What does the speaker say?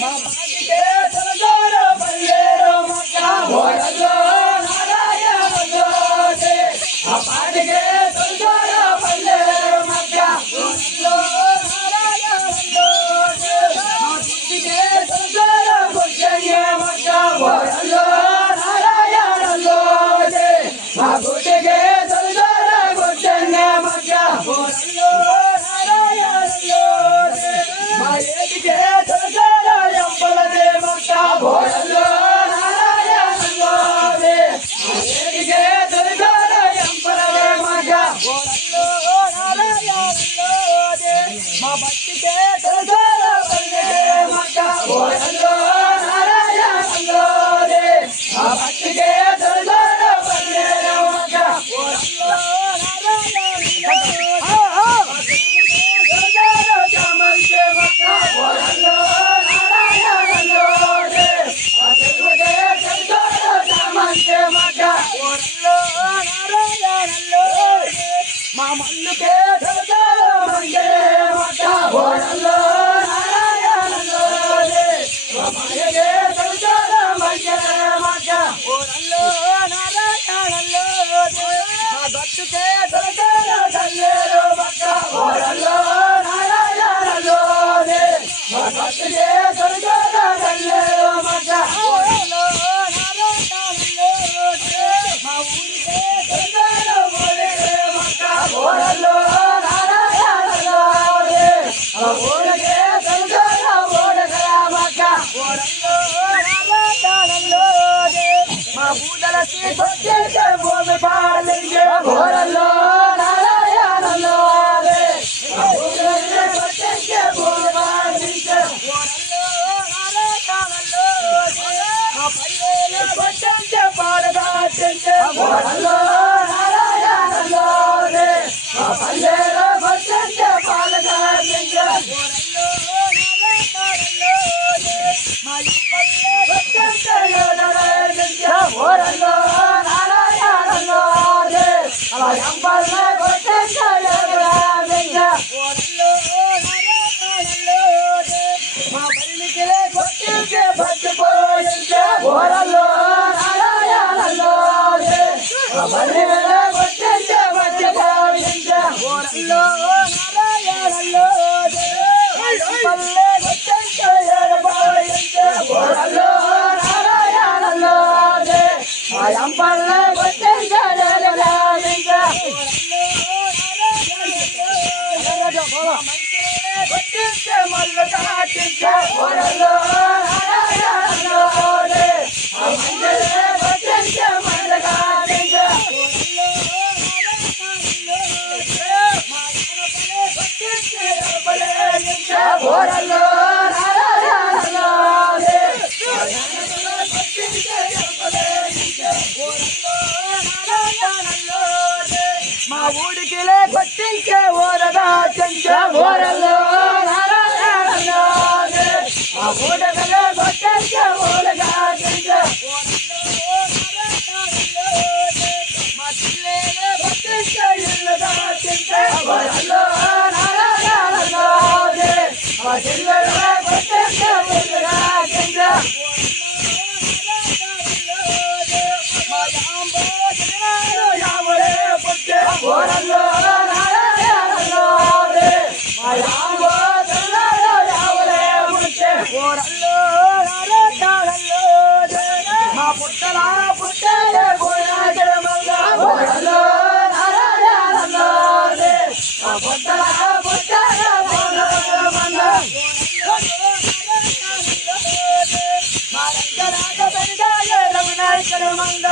మా బాటికే తలజార పల్లెరు మక్క ఓరల్లో నారాయణలో ఆ పాటికే తలజార పల్లెరు మక్క ఓరల్లో నారాయణలో మా బుద్ధికే తలజార బుద్ధయ్యే మక్క ఓరల్లో నారాయణలో మా బుద్ధికే తలజార బుద్ధయ్యే మక్క ఓరల్లో నారాయణలో మా ఏటికే తలజార ఎంపలదే మక్క ఓరల్లో నారాయణలో మా ఏటికే తలజార ఎంపలదే మక్క ఓరల్లో నారాయణలో మా భక్తికే తలజార పల్లెదే మక్క ఓరల్లో నారాయణలో మా భక్తికే తలజార పల్లెదే మక్క ఓరల్లో నారాయణలో చామంతే మక్క ఓరల్లో నారాయణలో మా తెలుగుకే తలజార చామంతే మక్క ఓరల్లో నారాయణలో మా మల్లుకే తలజార మంగే మక్క ఓరల్లో నారాయణలో మా మాయకే తలజార మంగే మక్క ఓరల్లో నారాయణలో మా భక్తుకే తలజార తల్లేరు మక్క ఓరల్లో నారాయణలో మా భక్తుకే తలజార తల్లేరు మక్క ఓరల్లో నారాయణలో మా ఊరికే తలజార ఓరే మక్క ఓరల్లో నారాయణలో మా ఊరికే తలజార ఓడగల మక్క ఓరల్లో నారాయణలో మా బూదలకి కొట్టేసే భూమి పాలించే ఓరల్లో నారాయణలో మా బూదలకి కొట్టేసే భూమి పాలించే ఓరల్లో నారాయణలో మా పల్లెలు కొట్టేసే పాడదాచించే ఓరల్లో నారాయణలో మా పల్లెలు కొట్టేసే పాడదాచించే ఓరల్లో నారాయణలో మా పల్లె కొట్టేసే యోధరాచించే ఓరల్లో నారాయణలో మా పల్లె కొట్టేసే యోధరాచించే ఓరల్లో నారాయణలో మా పల్లెకిలే కొట్టేసే పట్టుకోయించే ఓరల్లో నారాయణలో మా పల్లెకిలే కొట్టేసే పట్టుకోయించే ఓరల్లో నారాయణలో పల్లె కొట్టేసే ఏడుపాయించే ఓరల్లో నారాయణలో మా పల్లె కొట్టేసే ఏడుపాయించే కొట్టేసే మల్లు కాటించే ఓరల్లో నారాయణలో మా మందిరే కొట్టేసే మల్లు కాటించే ఓరల్లో నారాయణలో మా పల్లె కొట్టేసే ఏడుపాయించే ఓరల్లో నారాయణలో మా కొట్టేసే ఏడుపాయించే ఓరల్లో నారాయణలో మా ఊడికిలే కొట్టించే ఓరగా చెంచే ఓరల్లో నారాయణలో మా ఊడకలే కొట్టించే ఓరగా చెంచే ఓరల్లో నారాయణలో మా పిల్లలే కొట్టించే ఇల్లుగా చెంచే ఓరల్లో నారాయణలో మా పిల్లలే కొట్టించే ఇల్లుగా చెంచే మా యాంబో జనాలు యాములే పుట్టే ఓరల్లో నారాయణలో మా యాంబో జనాలు యాములే పుట్టే ఓరల్లో నారాయణలో మా పుట్టలా పుట్టే పోయాగడ మల్ల ఓరల్లో నారాయణలో మా పుట్టలా పుట్టే పోయాగడ మల్ల మా రంగనాథ పెరిగాయ రమణాయకర మంద